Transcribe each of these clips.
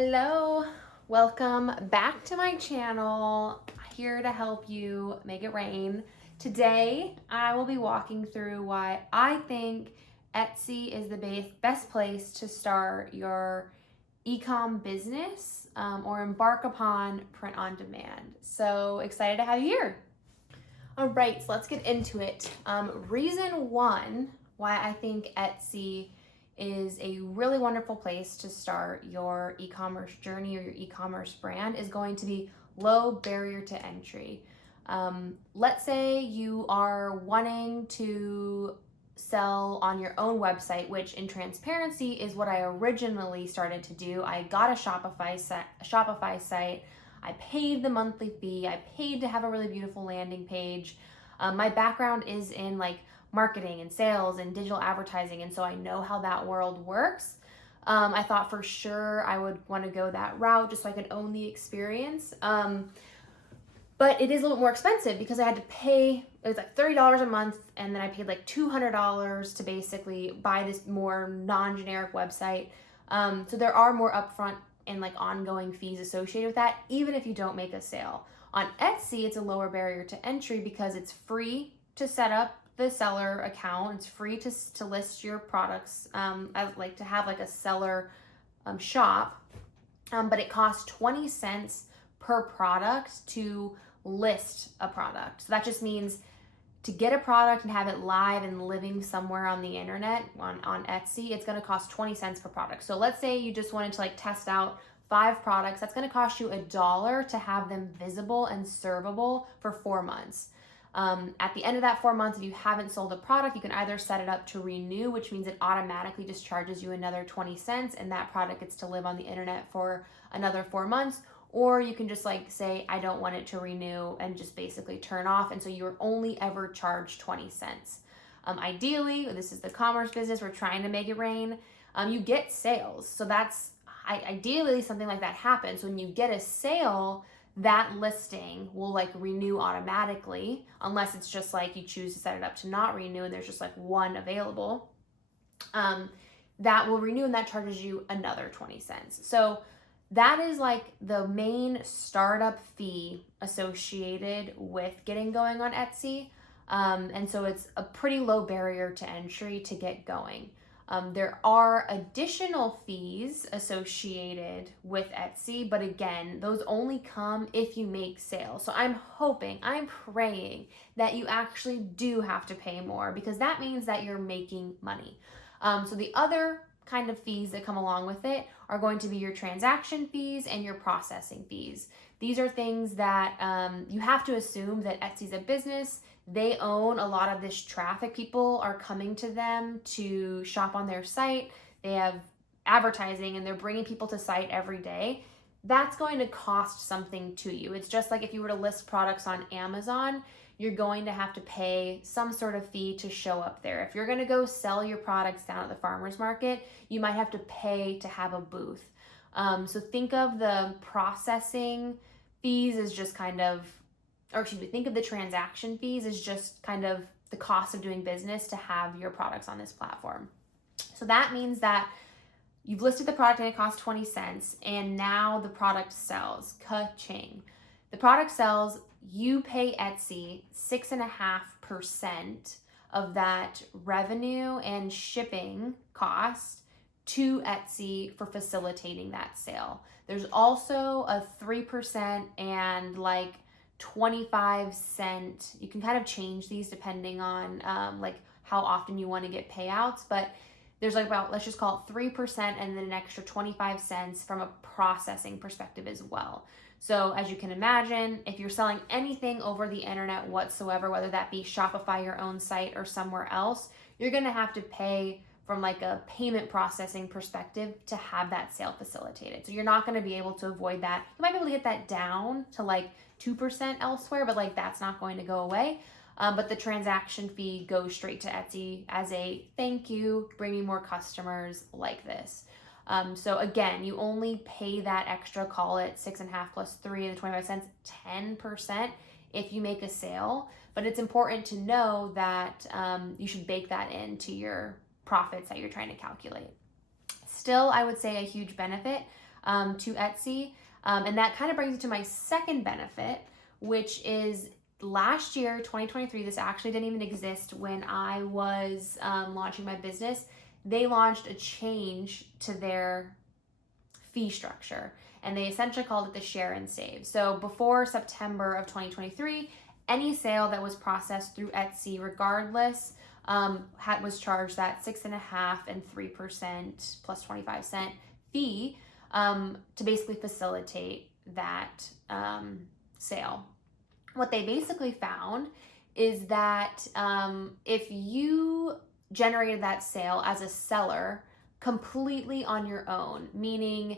Hello, welcome back to my channel. Here to help you make it rain. Today, I will be walking through why I think Etsy is the best place to start your e-com business or embark upon print on demand. So excited to have you here. All right, so let's get into it. Reason one why I think Etsy is a really wonderful place to start your e-commerce journey or your e-commerce brand is going to be low barrier to entry. Let's say you are wanting to sell on your own website, which in transparency is what I originally started to do. I got a Shopify site. I paid the monthly fee. I paid to have a really beautiful landing page. My background is in marketing and sales and digital advertising, and so I know how that world works. I thought for sure I would want to go that route just so I could own the experience. But it is a little more expensive because I had to pay, it was like $30 a month, and then I paid like $200 to basically buy this more non-generic website. So there are more upfront and ongoing fees associated with that, even if you don't make a sale. On Etsy, it's a lower barrier to entry because it's free to set up the seller account. It's free to list your products, to have a seller shop, but it costs 20 cents per product to list a product. So that just means to get a product and have it live and living somewhere on the internet on Etsy, it's going to cost 20 cents per product. So let's say you just wanted to test out 5 products. That's going to cost you $1 to have them visible and servable for 4 months. At the end of that 4 months, if you haven't sold a product, you can either set it up to renew, which means it automatically just charges you another 20 cents and that product gets to live on the internet for another 4 months. Or you can just say, I don't want it to renew, and just basically turn off. And so you're only ever charged 20 cents. Ideally, this is the commerce business, we're trying to make it rain. You get sales. So that's ideally something like that happens. When you get a sale, that listing will renew automatically, unless it's just you choose to set it up to not renew and there's just one available. That will renew and that charges you another 20 cents. So that is the main startup fee associated with getting going on Etsy. And so it's a pretty low barrier to entry to get going. There are additional fees associated with Etsy, but again, those only come if you make sales. So I'm praying that you actually do have to pay more, because that means that you're making money. So the other kind of fees that come along with it are going to be your transaction fees and your processing fees. These are things that you have to assume that Etsy's a business. They own a lot of this traffic. People are coming to them to shop on their site. They have advertising and they're bringing people to site every day. That's going to cost something to you. It's just like if you were to list products on Amazon, you're going to have to pay some sort of fee to show up there. If you're going to go sell your products down at the farmer's market, you might have to pay to have a booth. So think of the processing fees as just think of the transaction fees as just kind of the cost of doing business to have your products on this platform. So that means that you've listed the product and it costs 20 cents, and now the product sells. Ka-ching. The product sells, you pay Etsy 6.5% of that revenue and shipping cost to Etsy for facilitating that sale. There's also a 3% and 25 cent. You can kind of change these depending on how often you want to get payouts, but there's let's just call it 3% and then an extra 25 cents from a processing perspective as well. So as you can imagine, if you're selling anything over the internet whatsoever, whether that be Shopify, your own site, or somewhere else, you're going to have to pay from a payment processing perspective to have that sale facilitated. So you're not going to be able to avoid that. You might be able to get that down to 2% elsewhere, but that's not going to go away. But the transaction fee goes straight to Etsy as a thank you, bring me more customers like this. So again, you only pay that extra, call it 6.5 plus 3 and the 25 cents, 10% if you make a sale. But it's important to know that you should bake that into your profits that you're trying to calculate. Still, I would say a huge benefit. to Etsy. And that kind of brings me to my second benefit, which is last year, 2023, this actually didn't even exist when I was launching my business. They launched a change to their fee structure, and they essentially called it the share and save. So before September of 2023, any sale that was processed through Etsy, regardless, was charged that 6.5% and 3% plus 25-cent fee to basically facilitate that sale. What they basically found is that if you generated that sale as a seller completely on your own, meaning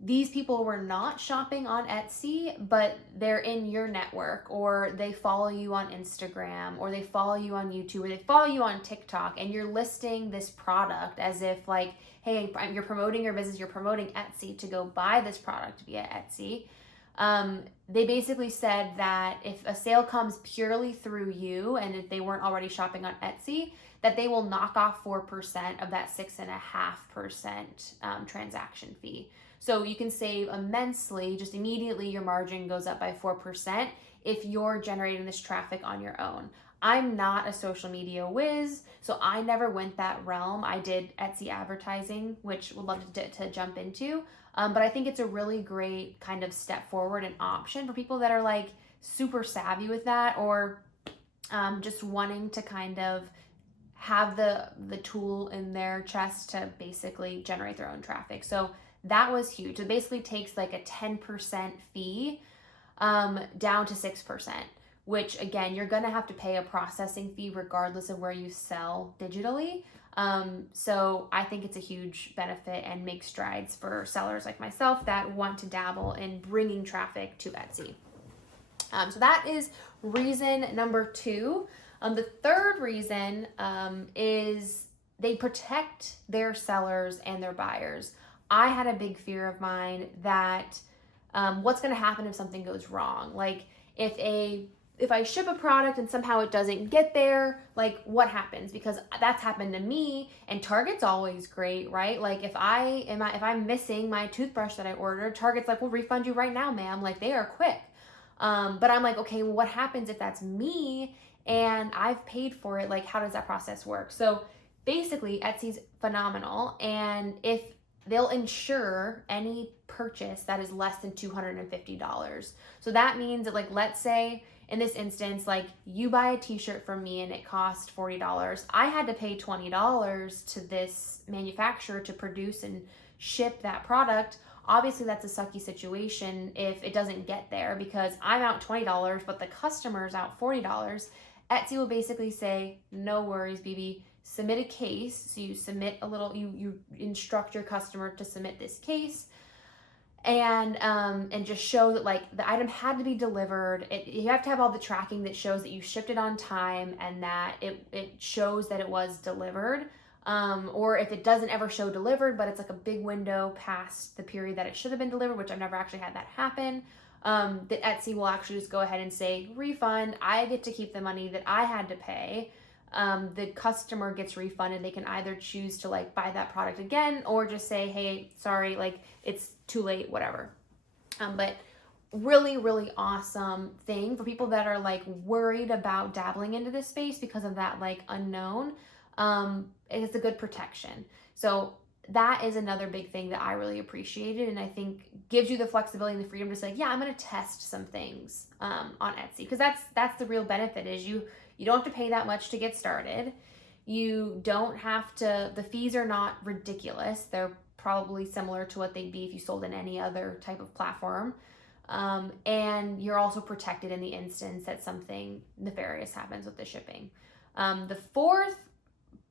these people were not shopping on Etsy, but they're in your network, or they follow you on Instagram, or they follow you on YouTube, or they follow you on TikTok, and you're listing this product as if like, hey, you're promoting your business, you're promoting Etsy to go buy this product via Etsy. They basically said that if a sale comes purely through you, and if they weren't already shopping on Etsy, that they will knock off 4% of that 6.5% transaction fee. So you can save immensely, just immediately your margin goes up by 4% if you're generating this traffic on your own. I'm not a social media whiz, so I never went that realm. I did Etsy advertising, which would love to jump into. But I think it's a really great kind of step forward and option for people that are like super savvy with that, or just wanting to kind of have the tool in their chest to basically generate their own traffic. So that was huge. It basically takes like a 10% fee down to 6%, which again, you're gonna have to pay a processing fee regardless of where you sell digitally. So I think it's a huge benefit and makes strides for sellers like myself that want to dabble in bringing traffic to Etsy. So that is reason number 2. The third reason is they protect their sellers and their buyers. I had a big fear of mine that what's going to happen if something goes wrong? Like if I ship a product and somehow it doesn't get there, like what happens? Because that's happened to me, and Target's always great, right? Like if I'm missing my toothbrush that I ordered, Target's like, we'll refund you right now, ma'am. Like they are quick. But I'm like, okay, well, what happens if that's me and I've paid for it? Like, how does that process work? So basically, Etsy's phenomenal, and if they'll insure any purchase that is less than $250. So that means that, like, let's say in this instance, like you buy a t-shirt from me and it cost $40. I had to pay $20 to this manufacturer to produce and ship that product. Obviously, that's a sucky situation if it doesn't get there because I'm out $20, but the customer's out $40. Etsy will basically say, no worries, BB. Submit a case. So you submit you instruct your customer to submit this case and just show that like the item had to be delivered. You have to have all the tracking that shows that you shipped it on time and that it shows that it was delivered. Or if it doesn't ever show delivered, but it's like a big window past the period that it should have been delivered, which I've never actually had that happen, that Etsy will actually just go ahead and say, refund, I get to keep the money that I had to pay. The customer gets refunded. They can either choose to like buy that product again or just say, hey, sorry, like it's too late, whatever. But really, really awesome thing for people that are like worried about dabbling into this space because of that like unknown. It's a good protection. So that is another big thing that I really appreciated, and I think gives you the flexibility and the freedom to say, yeah, I'm going to test some things on Etsy, because that's the real benefit is you don't have to pay that much to get started. You don't have to, the fees are not ridiculous. They're probably similar to what they'd be if you sold in any other type of platform. And you're also protected in the instance that something nefarious happens with the shipping. The fourth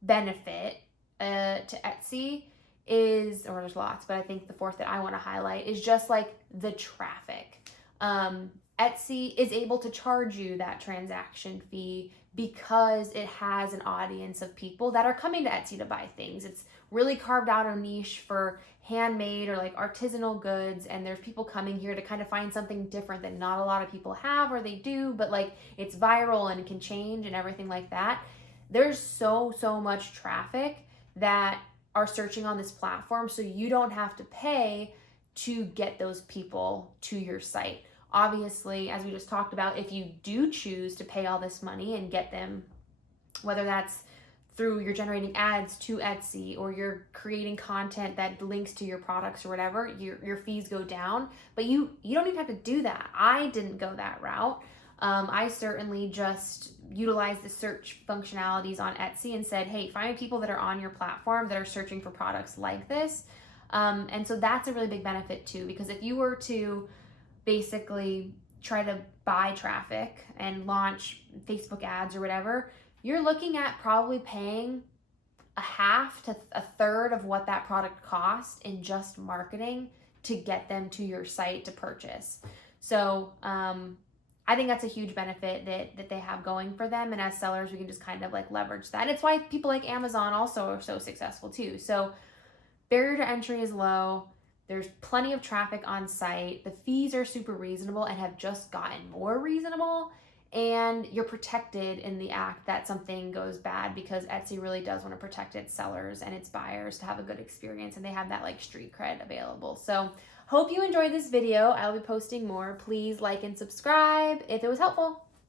benefit to Etsy is, or there's lots, but I think the fourth that I want to highlight is just like the traffic. Etsy is able to charge you that transaction fee because it has an audience of people that are coming to Etsy to buy things. It's really carved out a niche for handmade or like artisanal goods, and there's people coming here to kind of find something different that not a lot of people have, or they do, but like it's viral and it can change and everything like that. There's so much traffic that are searching on this platform, so you don't have to pay to get those people to your site. Obviously, as we just talked about, if you do choose to pay all this money and get them, whether that's through you're generating ads to Etsy or you're creating content that links to your products or whatever, your fees go down. But you don't even have to do that. I didn't go that route. I certainly just utilized the search functionalities on Etsy and said, hey, find people that are on your platform that are searching for products like this. And so that's a really big benefit too, because if you were to basically try to buy traffic and launch Facebook ads or whatever, you're looking at probably paying a half to a third of what that product costs in just marketing to get them to your site to purchase. So I think that's a huge benefit that they have going for them. And as sellers, we can just kind of like leverage that. And it's why people like Amazon also are so successful too. So barrier to entry is low. There's plenty of traffic on site. The fees are super reasonable and have just gotten more reasonable. And you're protected in the act that something goes bad, because Etsy really does want to protect its sellers and its buyers to have a good experience, and they have that like street cred available. So hope you enjoyed this video. I'll be posting more. Please like and subscribe if it was helpful.